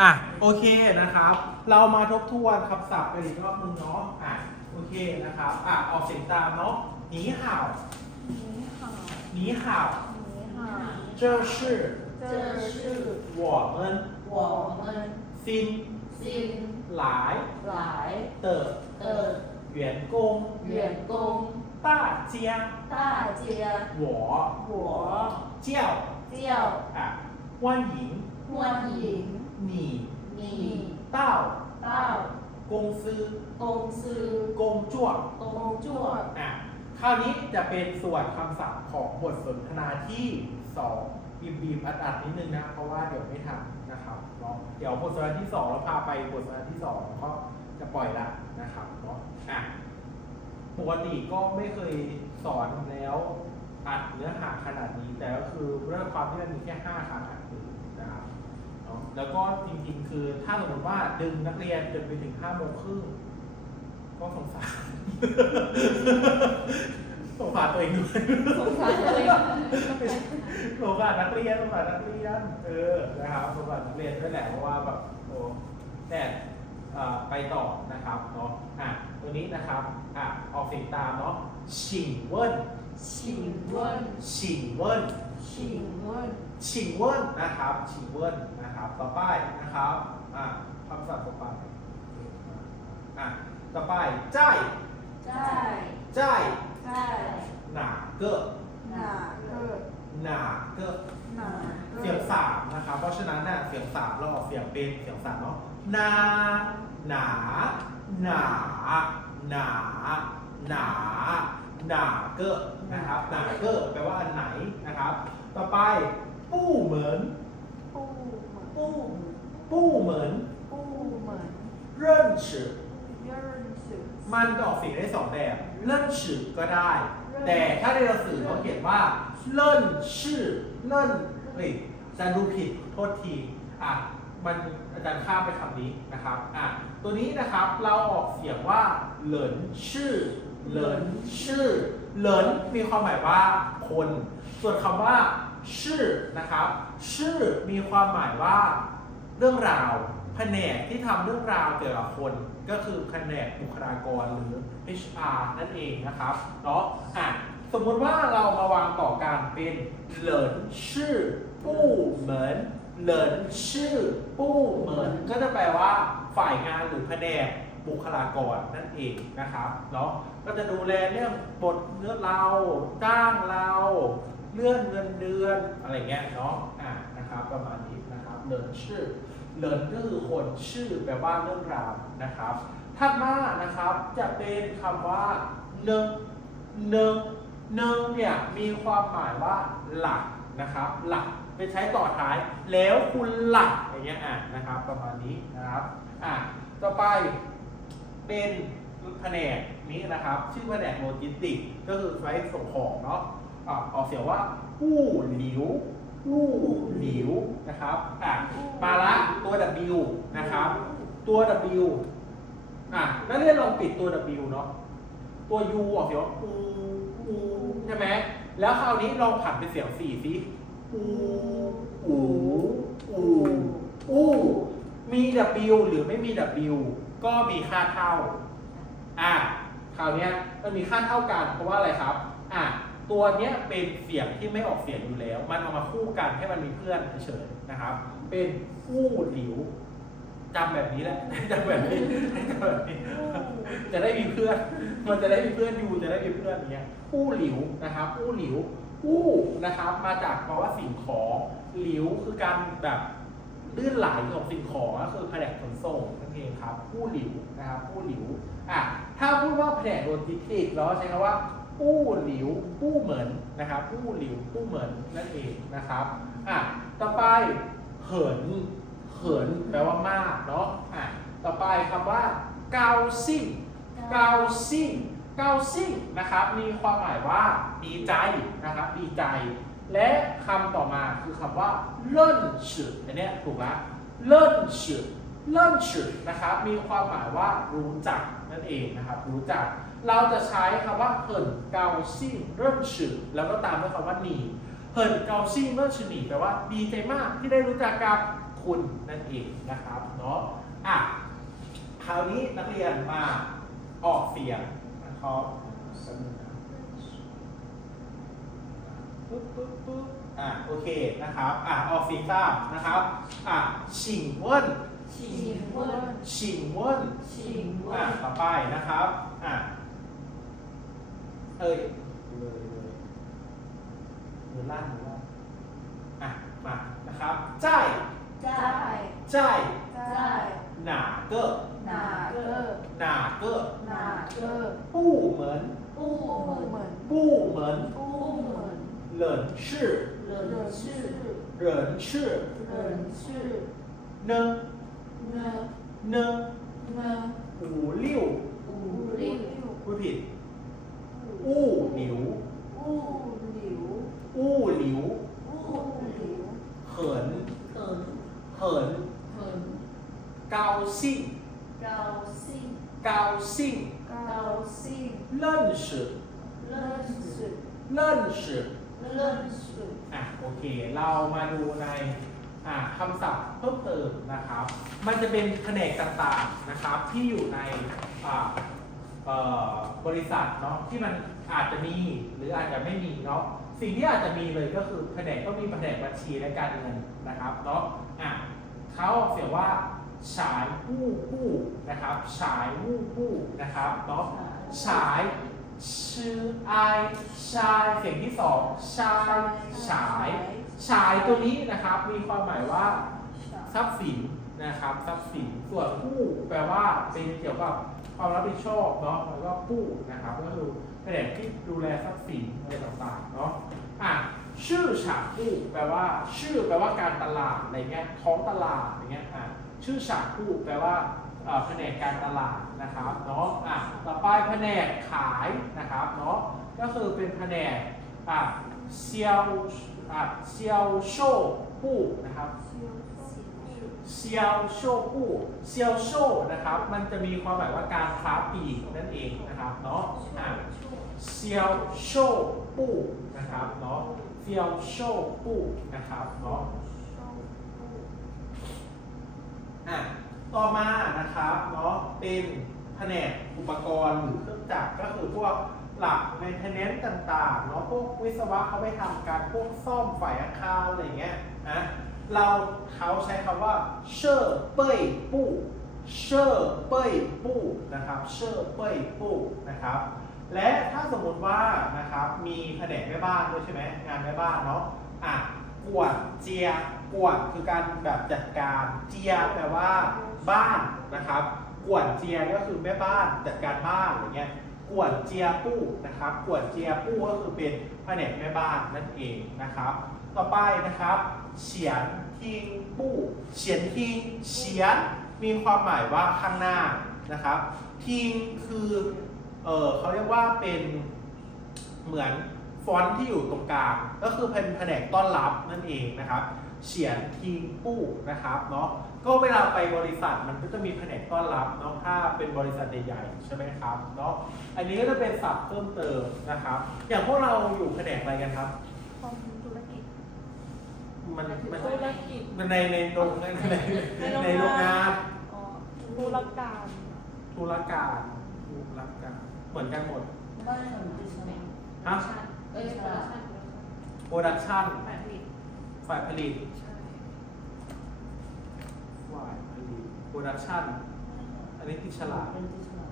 อ่ะโอเคนะครับ เรามาทบทวนคำศัพท์กันอีกรอบนึงเนาะอ่ะโอเคนะครับอ่ะออกเสียงตามเนาะหนีห่าว 你好， หนีห่าว 你好，这是这是我们我们新新来来的的员工员工，大家大家我我叫叫啊欢迎欢迎 หมี่หมี่เต้า เต้ากงซื้อกงซื้อกงจ้วงกงจั่วอะคราวนี้จะเป็นส่วนคำศัพท์ของบทสนทนาที่สองบีมบีมอัดอัดนิดนึงนะ เพราะว่าเดี๋ยวไม่ทันนะครับเนาะเดี๋ยวบทสนทนาที่สองเราพาไปบทสนทนาที่สองก็จะปล่อยละนะครับเนาะอะปกติก็ไม่เคยสอนแล้วอัดเนื้อหาขนาดนี้ แต่ก็คือเรื่องความที่มันมีแค่ห้าครั้ง เนาะแล้วก็จริงๆ คือถ้าสมมติว่าดึงนักเรียนจนไปถึงห้าโมงครึ่งก็สงสารสงสารตัวเองด้วยสงสารตัวเองสงสารนักเรียนสงสารนักเรียนเออนะครับสงสารนักเรียนด้วยแหละเพราะว่าแบบโอ้แต่เอ่อไปต่อนะครับเนาะอะตัวนี้นะครับอะออกเสียงตามเนาะชิงเวิน请问，ชิงเวิน ฉิงเวินฉิงเวินนะครับฉิงเวินนะครับ ต่อไปนะครับอ่าคำศัพท์ต่อไปอะต่อไปใจใจใจใจหนาเกอหนาเกอหนาเกอหนาเสียงสามนะครับเพราะฉะนั้นเนี่ยเสียงสามเราออกเสียงเป็นเสียงสามเนาะหนาหนาหนาหนาหนาหนาเกอนะครับหนาเกอแปลว่าอันไหนนะครับ ต่อไป ปู้เหมือน ปูปูปู้เหมือนปู้เหมือนเริ่นฉือเยิ่นสื่อมันจะออกเสียงได้สองแบบเริ่นชื่อก็ได้ แต่ถ้าในหนังสือเขาเขียนว่าเริ่นชื่อเริ่นเฮ้ยจะดูผิดโทษทีอะมันอาจารย์ข้ามไปคำนี้นะครับอะตัวนี้นะครับเราออกเสียงว่าเหลินชื่อเหลินชื่อเหลินมีความหมายว่าคน ส่วนคำว่า ชื่อนะครับชื่อมีความหมายว่าเรื่องราวแผนกที่ทำเรื่องราวเกี่ยวกับคนก็คือแผนกบุคลากรหรือ HR นั่นเองนะครับเนาะอะสมมุติว่าเรามาวางต่อกันเป็นเหลินชื่อปู้เหมือนเหลินชื่อปู้เหมือนก็จะแปลว่าฝ่ายงานหรือแผนกบุคลากรนั่นเองนะครับเนาะก็จะดูแลเรื่องบทเรื่องเราจ้างเรา เลื่อนเงินเดือนอะไรเงี้ยเนาะอะนะครับประมาณนี้นะครับเหลินชื่อเหลินก็คือคนชื่อแปลว่าเรื่องราวนะครับถัดมานะครับจะเป็นคำว่าเนึงเนึงเนึงเนี่ยมีความหมายว่าหลักนะครับ หลักไปใช้ต่อท้ายแล้วคุณหลักอย่างเงี้ยอะนะครับ ประมาณนี้นะครับอะต่อไปเป็นแผนกนี้นะครับ ชื่อแผนกโลจิสติกก็คือไว้ส่งของเนาะ อะออกเสียงว่าผู้หลิวผู้หลิวนะครับอะมาละตัว W นะครับ ตัว W อะนักเรียนลองปิดตัว W เนาะตัว U ออกเสียงว่าอูอูใช่ไหมแล้วคราวนี้ลองผันเป็นเสียงสี่สิอูอูอูอูมี W หรือไม่มี W ก็มีค่าเท่า อะคราวนี้มันมีค่าเท่ากันเพราะว่าอะไรครับ อะ ตัวเนี้ยเป็นเสียงที่ไม่ออกเสียงอยู่แล้ว มันเอามาคู่กันให้มันมีเพื่อนเฉยๆนะครับ เป็นอู้หลิวจำแบบนี้แหละจำแบบนี้จำแบบนี้ จะได้มีเพื่อน มันจะได้มีเพื่อนอยู่ จะได้มีเพื่อนอย่างเงี้ยอู้หลิวนะครับอู้หลิวอู้นะครับ มาจากแปลว่าสิ่งของหลิวคือการแบบลื่นไหลของสิ่งของก็คือแผนกขนส่งนั่นเองครับอู้หลิวนะครับอู้หลิวอะถ้าพูดว่าแผนกโลจิสติกส์เราใช้คำว่า อู้หลิวอู้เหมือนนะครับอู้หลิวอู้เหมือนนั่นเองนะครับอะต่อไปเหินเหินแปลว่ามากเนาะอะต่อไปคำว่าเกาซิ่งเกาซิ่งเกาซิ่งนะครับมีความหมายว่าดีใจนะครับดีใจ และคำต่อมาคือคำว่าเลิ่นฉืออันนี้ถูกละเลิ่นฉือเลิ่นฉือนะครับมีความหมายว่ารู้จักนั่นเองนะครับรู้จัก เราจะใช้คำว่าเหินเกาซี่เริ่มฉื่อแล้วก็ตามด้วยคำว่าหนีเหินเกาซี่เริ่มฉื่อหนีแปลว่าดีใจมากที่ได้รู้จักกับคุณนั่นเองนะครับเนาะอะคราวนี้นักเรียนมาออกเสียงนะครับปุ๊บปุ๊บปุ๊บอะโอเคนะครับอะออกเสียงตามนะครับอะชิงเวิ้นชิงเวิ้นชิงเวิ้นอะต่อไปนะครับอะ hơi người người người ลั่นหรือว่าอ่ะมานะครับใช่ใช่ใช่ใช่หนาเกอร์หนาเกอร์หนาเกอร์หนาเกอร์ปู้เหมือนปู้เหมือนปู้เหมือนปู้เหมือนเหรินชื่อเหรินชื่อเหรินชื่อเหรินชื่อเนเนเนเนหูริ้วหูริ้วพูดผิด อู้หลิว อู้หลิวอู้หลิว อู้หลิวเขิน เขินเขิน เขินเกาซิ่งเกาซิ่งเกาซิงเกาซิงเล่นสือเล่นสือเลิศสุดอะโอเค เรามาดูในอะคำศัพท์เพิ่มเติมนะครับ มันจะเป็นแผนกต่างๆนะครับที่อยู่ในอ่าเออบริษัทเนาะที่มัน อาจจะมีหรืออาจจะไม่มีเนาะสิ่งที่อาจจะมีเลยก็คือแผนกก็มีแผนกบัญชีและการเงินนะครับเนาะอะเขาออกเสียงว่าฉายผู้ผู้นะครับฉายผู้ผู้นะครับเนาะฉายชื่อไอชายเสียงที่สองชายฉายฉายตัวนี้นะครับมีความหมายว่าทรัพย์สิน นะครับทรัพย์สินส่วนผู้แปลว่าเป็นเกี่ยวกับความรับผิดชอบเนาะแล้วก็ผู้นะครับก็คือแผนกที่ดูแลทรัพย์สินอะไรต่างๆเนาะอะชื่อฉากผู้แปลว่า ชื่อแปลว่าการตลาดอะไรเงี้ยท้องตลาดอย่างเงี้ยอะชื่อฉากผู้แปลว่าแผนกการตลาดนะครับเนาะอะต่อไปแผนกขายนะครับเนาะก็คือเป็นแผนกอะเซียวอะเซียวโชปูนะครับ เซียวโชปูเซียวโชนะครับ มันจะมีความหมายว่าการค้าปลีกนั่นเองนะครับเนาะอะเซียวโชปูนะครับเนาะเซียวโชปูนะครับเนาะอะต่อมานะครับเนาะเป็นแผนกอุปกรณ์หรือเครื่องจักรก็คือพวกหลัก maintenance ต่างๆเนาะพวกวิศวะเขาไปทำการพวกซ่อมฝ่ายอาคารอะไรเงี้ยนะ เราเขาใช้คำว่า เช่อเป้ยปู้เช่อเป้ยปู้นะครับ เช่อเป้ยปู้นะครับ และถ้าสมมติว่านะครับมีแผนกแม่บ้านด้วยใช่ไหมงานแม่บ้านเนาะอะกวดเจียกวดคือการแบบจัดการเจียแปลว่าบ้านนะครับกวดเจียก็คือแม่บ้านจัดการบ้านอะไรเงี้ยกวดเจียปู้นะครับกวดเจียปู้ก็คือเป็นแผนกแม่บ้านนั่นเองนะครับ ต่อไปนะครับเฉียนทิงปู้เฉียนทิงเฉียนมีความหมายว่าข้างหน้านะครับทิงคือเออเขาเรียกว่าเป็นเหมือนฟอนต์ที่อยู่ตรงกลางก็คือเป็นแผนกต้อนรับนั่นเองนะครับเฉียนทีมปู้นะครับเนาะก็เวลาไปบริษัทมันก็จะมีแผนกต้อนรับเนาะถ้าเป็นบริษัทใหญ่ๆใช่ไหมครับเนาะอันนี้ก็จะเป็นศัพท์เพิ่มเติมนะครับ อย่างพวกเราอยู่แผนกอะไรกันครับ มันมันธุรกิจมันในในโรงในในในโรงงานอ๋อธุรการธุรการธุรการเหมือนกันหมดบ้านหนูจะใช่ไหมฮะเอ้ยโปรดักชั่นโปรดักชั่นฝ่ายผลิตฝ่ายผลิตใช่ฝ่ายผลิตโปรดักชั่นอันนี้ติดฉลากเป็นที่ฉลาด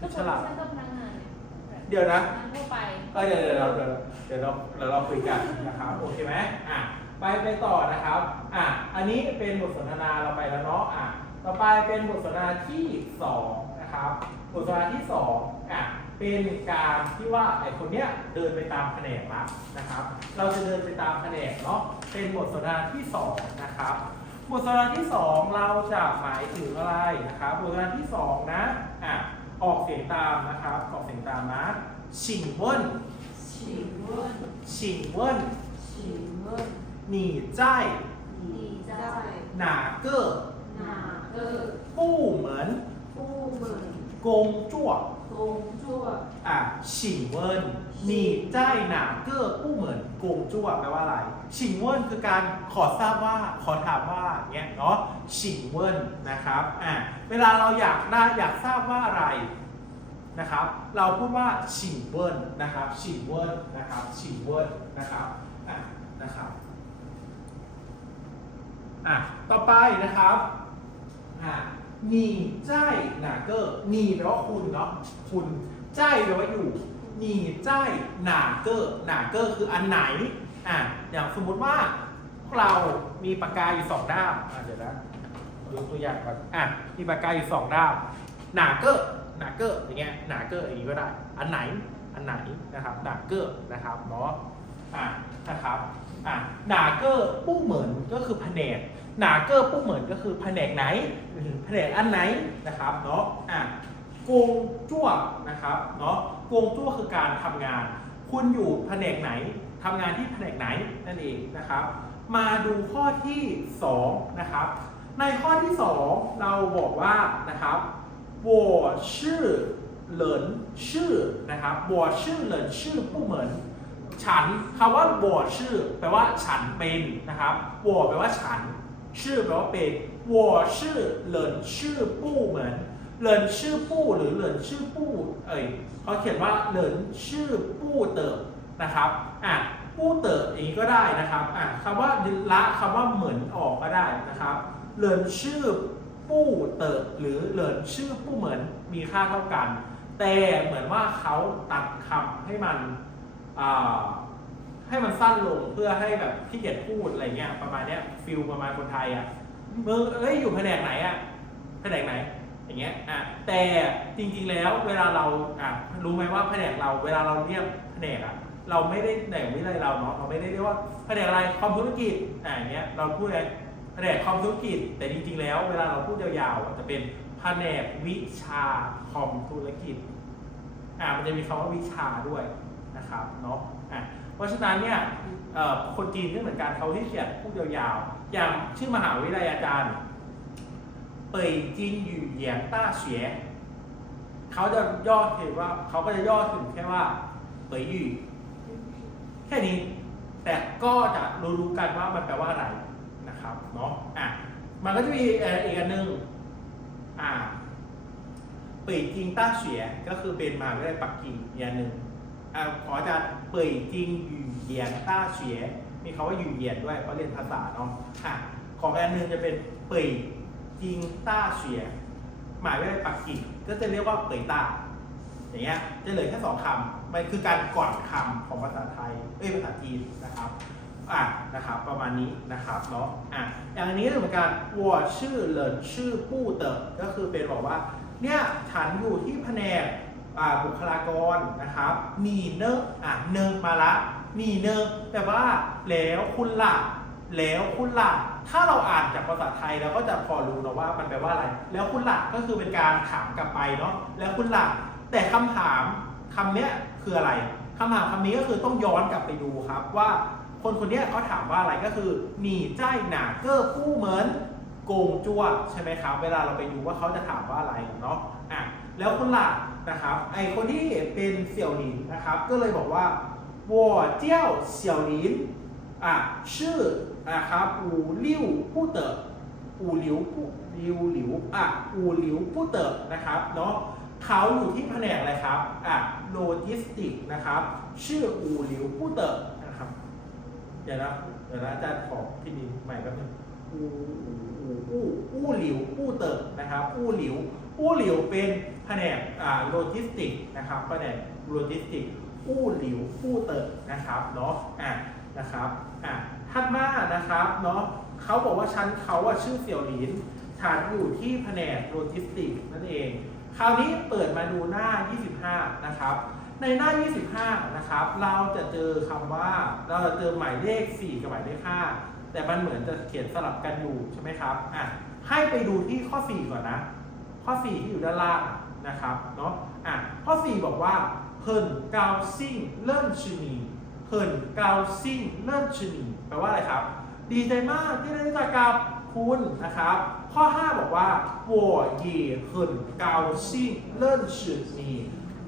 ก็ติดโปฉรดัลากกชั่นก็พนักงานเนี่ยเดี๋ยวนะพนักงานทั่วไปเออเดี๋ยวเดี๋ยวเราเดี๋ยวเดี๋ยวเราเดี๋ยวเราคุยกันนะครับโอเคไหมอะ ไปไปต่อนะครับ อะ อันนี้เป็นบทสนทนาเราไปแล้วเนาะ อะ ต่อไปเป็นบทสนทนาที่สองนะครับ บทสนทนาที่สองอะ เป็นการที่ว่าไอ้คนเนี้ยเดินไปตามแผนกละนะครับ เราจะเดินไปตามแผนกเนาะ เป็นบทสนทนาที่สองนะครับ บทสนทนาที่สองเราจะหมายถึงอะไรนะครับ บทสนทนาที่สองนะ อะ ออกเสียงตามนะครับ ออกเสียงตามนะ ชิงเวิน请问请问请问你在你在哪个哪个部门部门工作？工 工作อ่ะฉิงเวิน你在哪个部门工作แปลว่าอะไรฉิงเวินคือการขอทราบว่าขอถามว่าเงี้ยเนาะฉิงเวินนะครับอ่ะเวลาเราอยากได้อยากทราบว่าอะไรนะครับ เราพูดว่าฉิงเวินนะครับฉิงเวินนะครับฉิงเวินนะครับอ่ะนะครับ อะต่อไปนะครับอะหนีใจหนาเกอร์หนีแปลว่าคุณเนาะคุณใจแปลว่าอยู่หนีใจหนาเกอร์หนาเกอร์คืออันไหนอะอย่างสมมุติว่าเรามีปากกาอยู่สองด้ามอะเดี๋ยวนะดูตัวอย่างก่อนอะมีปากกาอยู่สองด้ามหนาเกอร์หนาเกอร์อย่างเงี้ยหนาเกอร์อย่างนี้ก็ได้ อันไหนอันไหนนะครับหนาเกอร์นะครับเนาะ อ่ะนะครับอ่ะหนาเกอร์ปู้เหมือนก็คือแผนกหนาเกอร์ปู้เหมือนก็คือแผนกไหนหรือแผนกอันไหนนะครับเนาะอ่ะ กงจั่วนะครับเนาะกงจั่วคือการทำงาน คุณอยู่แผนกไหนทำงานที่แผนกไหนนั่นเองนะครับ มาดูข้อที่2นะครับในข้อที่ 2 เราบอกว่านะครับ我是人ชื่อนะครับ我是人ชื่อผู้เหมือน ฉันคำว่าบัวชื่อแปลว่าฉันเป็นนะครับบัวแปลว่าฉัน ชื่อแปลว่าเป็นบัวชื่อเหลินชื่อปู้เหมือนเหลินชื่อปู้หรือเหลินชื่อปู้เอ้ยเขาเขียนว่าเหลินชื่อปู้เติบนะครับอะปู้เติบอย่างนี้ก็ได้นะครับอะคำว่าละคำว่าเหมือนออกก็ได้นะครับเหลินชื่อปู้เติบหรือเหลินชื่อปู้เหมือนมีค่าเท่ากัน แต่เหมือนว่าเขาตัดคำให้มัน ให้มันสั้นลงเพื่อให้แบบที่เกียจพูดอะไรเงี้ยประมาณเนี้ยฟิลประมาณคนไทยอะมึงเอ้ยอยู่แผนกไหนอะแผนกไหนอย่างเงี้ยอะแต่จริงๆแล้วเวลาเราอะรู้ไหมว่าแผนกเราเวลาเราเรียกแผนกอะเราไม่ได้ในวิทยาลัยเราเนาะเราไม่ได้เรียกว่าแผนกอะไรคอมธุรกิจอะอย่างเงี้ยเราพูดอะไรแผนกคอมธุรกิจ แต่จริงๆ แล้วเวลาเราพูดยาวๆจะเป็นแผนกวิชาคอมธุรกิจอะมันจะมีคำว่าวิชาด้วย นะครับเนาะอะเพราะฉะนั้นเนี่ยคนจีนก็เหมือนกันเขาที่เขียนพูดยาวๆ อย่างชื่อมหาวิทยาลัยอาจารย์เป่ยจินอยู่เหยียนต้าเฉียเขาจะย่อถึงว่าเขาก็จะย่อถึงแค่ว่าเป่ยยู่แค่นี้แต่ก็จะรู้ๆกันว่ามันแปลว่าอะไรนะครับเนาะอะมันก็จะมีอีกอันหนึ่งอ่าเป่ยจิงต้าเฉียก็คือเป็นมหาวิทยาลัยปักกิ่งอีกอันหนึ่ง ขออาจารย์เป่ยจิงอยู่เหยียนต้าเฉียมีคาว่าอยู่เหยียนด้วยเพราะเรียนภาษาเนาะอะของอันหนึ่งจะเป็นเป่ยจิงต้าเฉียหมายไว้ในปักกิ่งก็จะเรียกว่าเปยต้าอย่างเงี้ยจะเหลือแค่สองคำมันคือการก่อนคำของภาษาไทยเอ้ยภาษาจีนนะครับอะนะครับประมาณนี้นะครับเนาะอะอย่างอันนี้เหมือนกัน我ชื่อเหรินชื่อปู้เต๋อก็คือเป็นบอกว่าเนี่ยฉันอยู่ที่แผนก บุคลากรนะครับนีเนอะอะเนอะมาละนีเนอะแปลว่าแล้วคุณล่ะแล้วคุณหลักถ้าเราอ่านจากภาษาไทยเราก็จะพอรู้นะว่ามันแปลว่าอะไร แล้วคุณหลักก็คือเป็นการถามกลับไปเนาะแล้วคุณหลักแต่คำถามคำเนี้ยคืออะไรคำถามคำนี้ก็คือต้องย้อนกลับไปดูครับว่าคนคนนี้เขาถามว่าอะไรก็คือหนีใจหนาเกอร์ผู้เหมือนโกงจั่วใช่ไหมครับ เวลาเราไปดูว่าเขาจะถามว่าอะไรเนาะ แล้วคุณหลักนะครับไอคนที่เป็นเสี่ยวหลินนะครับก็เลยบอกว่าวัวเจ้าเสี่ยวหลินอะชื่ออะครับอูหลิ่วผู้เติบอูหลิวผู้ลิวหลิวอะอูหลิวผู้เติบนะครับเนาะเขาอยู่ที่แผนกอะไรครับอะโลจิสติกนะครับ ชื่ออูหลิวผู้เติบนะครับ เดี๋ยวนะเดี๋ยวนะอาจารย์ขอพี่ดีใหม่แป๊บนึง อูอูอูอูอูหลิวผู้เต๋อนะครับอูหลิวอูหลิวเป็นแผนกโลจิสติกนะครับแผนกโลจิสติกอูหลิวผู้เต๋อนะครับเนาะอะนะครับอะถัดมานะครับเนาะเขาบอกว่าชั้นเขาอะชื่อเสี่ยวหลินฉันอยู่ที่แผนกโลจิสติกส์นั่นเอง คราวนี้เปิดมาดูหน้า 25 นะครับ ในหน้า 25 นะครับ เราจะเจอคำว่า เราจะเจอหมายเลข 4 กับหมายเลข 5 แต่มันเหมือนจะเขียนสลับกันอยู่ใช่ไหมครับอะให้ไปดูที่ข้อ 4 ก่อนนะ ข้อ 4 ที่อยู่ด้านล่างนะครับเนาะอะข้อ 4 บอกว่าเพิ่นเกาซิ่งเริ่มชินีเพิ่นเกาซิ่งเริ่มชินีแปลว่าอะไรครับ ดีใจมากที่ได้รู้จักกับคุณนะครับ ข้อ 5 บอกว่าวัวเย่เพิ่นเกาซิ่งเริ่มชินี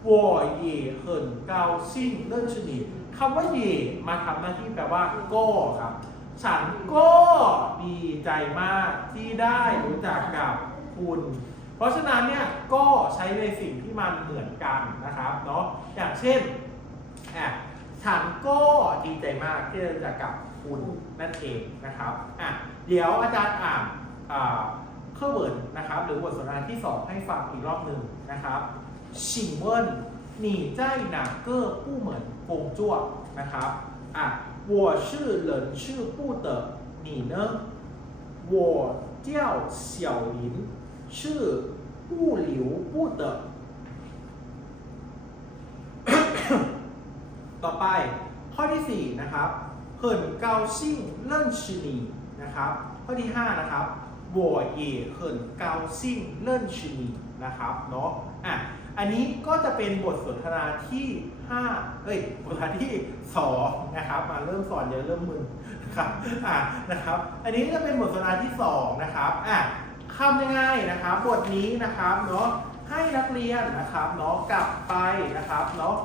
วัวเย่เพิ่นเกาซิ่งเริ่มชินีคำว่าเย่มาทำหน้าที่แปลว่าก็ครับ ฉันก็ดีใจมากที่ได้รู้จักกับคุณ เพราะฉะนั้นเนี่ยก็ใช้ในสิ่งที่มันเหมือนกันนะครับเนาะอย่างเช่นอะฉันก็ดีใจมากที่ได้รู้จักกับคุณนั่นเองนะครับอะเดี๋ยวอาจารย์อ่านอ่าเครื่องเวิร์ดนะครับหรือบทสนทนาที่สองให้ฟังอีกรอบหนึ่งนะครับชิงเวิร์นหนีใจหนักเกอร์ผู้เหมือนโกงจ้วนะครับอะ 我是人事部的你呢我叫小林是物流部的 ต่อไปข้อที่ 4 นะครับ很高兴认识你นะครับ ข้อที่ 5 นะครับ我也很高兴认识你นะครับเนาะอ่ะ อันนี้ก็จะเป็นบทสนทนาที่5เอ้ยบทสนทนาที่2นะครับมาเริ่มสอนเยอะเริ่มมึนนะครับอะนะครับ อันนี้จะเป็นบทสนทนาที่2นะครับอะคำง่ายๆนะครับ บทนี้นะครับเนาะให้นักเรียนนะครับเนาะกลับไปนะครับเนาะ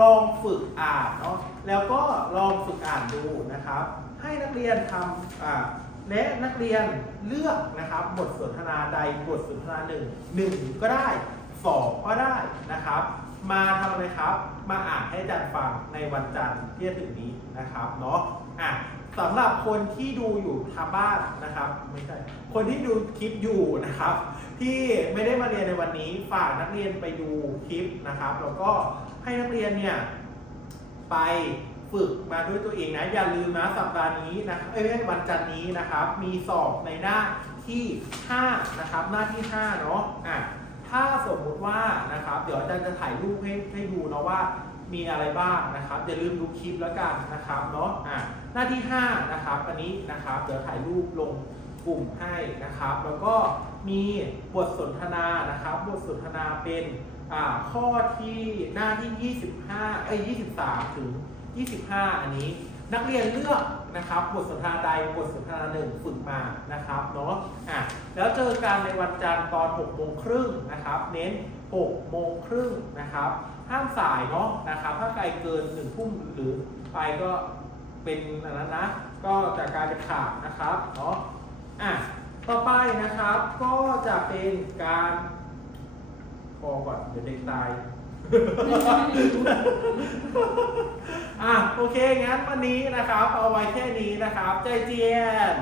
ลองฝึกอ่านเนาะแล้วก็ลองฝึกอ่านดูนะครับ ให้นักเรียนทำอ่าและนักเรียนเลือกนะครับบทสนทนาใดบทสนทนาหนึ่งหนึ่งก็ได้ สองก็ได้นะครับ มาทำอะไรครับ มาอ่านให้อาจารย์ฟังในวันจันทร์ที่จะถึงนี้นะครับเนาะอะสำหรับคนที่ดูอยู่ทางบ้านนะครับไม่ใช่คนที่ดูคลิปอยู่นะครับ ที่ไม่ได้มาเรียนในวันนี้ฝากนักเรียนไปดูคลิปนะครับ แล้วก็ให้นักเรียนเนี่ยไปฝึกมาด้วยตัวเองนะอย่าลืมนะสัปดาห์นี้นะเอ้ยไม่ใช่วันจันทร์นี้นะครับ มีสอบในหน้าที่ 5 นะครับ หน้าที่ 5 เนาะอะ ถ้าสมมุติว่านะครับ เดี๋ยวอาจารย์จะถ่ายรูปให้ให้ดูนะว่ามีอะไรบ้างนะครับอย่าลืมดูคลิปแล้วกันนะครับเนาะอะหน้าที่ 5 นะครับ อันนี้นะครับ เดี๋ยวถ่ายรูปลงกลุ่มให้นะครับ แล้วก็มีบทสนทนานะครับ บทสนทนาเป็นอ่าข้อที่หน้าที่ 25เอ้ย23 ถึง 25 อันนี้ นักเรียนเลือก นะครับ บทสนทนาใดบทสนทนาหนึ่งฝึกมานะครับเนาะอะแล้วเจอกันในวันจันทร์ตอน6โมงครึ่งนะครับ เน้น6โมงครึ่งนะครับ ห้ามสายเนาะนะครับ ถ้าไกลเกิน1ทุ่มหรือไปก็เป็นอันนั้นนะ ก็จะกลายเป็นขาดนะครับเนาะอะต่อไปนะครับก็จะเป็นการพอก่อนเดี๋ยวเด็กตาย อะโอเคงั้นวันนี้นะครับ เอาไว้แค่นี้นะครับ ใจเจียน